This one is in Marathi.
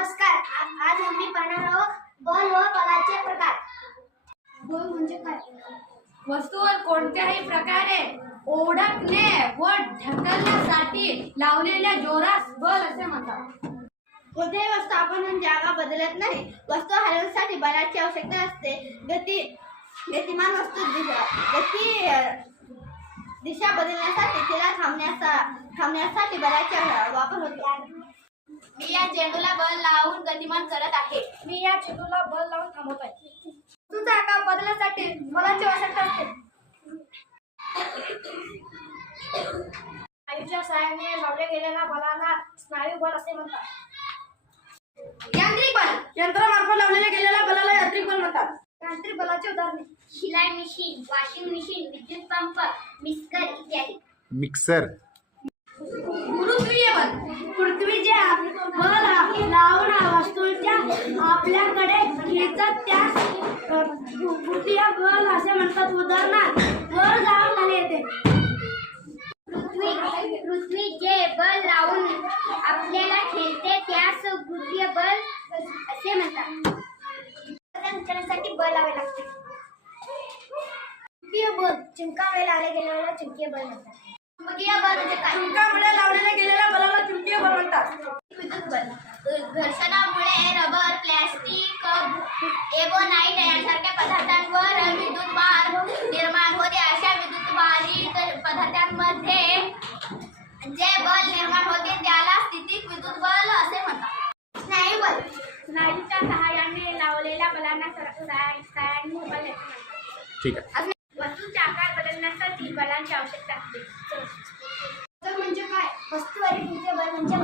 नमस्कार. आज आम्ही पाहणार आहोत बल व बलाचे प्रकार. बल म्हणजे काय? वस्तूवर कोणत्याही प्रकारे ओढकणे व ढकलण्यासाठी लावलेल्या जोरास बल असे म्हणतात. कोणत्याही वस्तू आपण जागा बदलत नाही. वस्तू हलवण्यासाठी बलाची आवश्यकता असते. गतिमान वस्तू दिशा बदलण्यासाठी तिला थांबण्यासाठी बलाचा वापर होतो. मी या चेंडूला बल लावून गतिमान करत आहे. मी या चेंडूला बल लावून थांबवत आहे. वस्तूचा आकार बदलण्यासाठी बलाची आवश्यकता असते. स्नायूच्या सहाय्याने लावल्या गेलेल्या बलाला स्नायू बल असे म्हणतात. यांत्रिक बल यंत्रामार्फत लावलेल्या गेलेल्या बलाला यांत्रिक बल म्हणतात. यांत्रिक बलाची उदाहरणे: शिलाई मशीन, वॉशिंग मशीन, विद्युत पंप, मिक्सर इत्यादी. मिक्सर. गुरुत्वीय बल पृथ्वीचे बल लावून वस्तूच्या आपल्याकडे खेचत त्यास गुरुत्वीय बल असे म्हणतात. उदाहरणार्थ, वर जाऊन खाली येते. पृथ्वी जे बल लावून आपल्याला खेळते त्यास गुरुत्वीय बल असे म्हणतात. करण्यासाठी बल लावावे लागते. चुंबकीय बल चिमकामुळे लावले गेलेला चुंबकीय बल म्हणतात. चुंबकीय बल म्हणजे काय? चुंबकामुळे लावलेल्या गेलेल्या बलाला चुंबकीय बल म्हणतात. विद्युत बल घर्षणामुळे रबर, प्लास्टिक, एबोनाइट यांसारख्या पदार्थांवर विद्युत भार निर्माण होते. अशा विद्युत भारित पदार्थांमध्ये जे बल निर्माण होते त्याला स्थितीक विद्युत बल असे म्हणतात. स्नायू बल स्नायूच्या सहाय्याने लावलेल्या बलांना सहाय्याने बल असे म्हणतात. ठीक आहे. वस्तूचा आकार बदलण्यासाठी बलांची आवश्यकता असते. बल म्हणजे काय? वस्तूवरील बल म्हणजे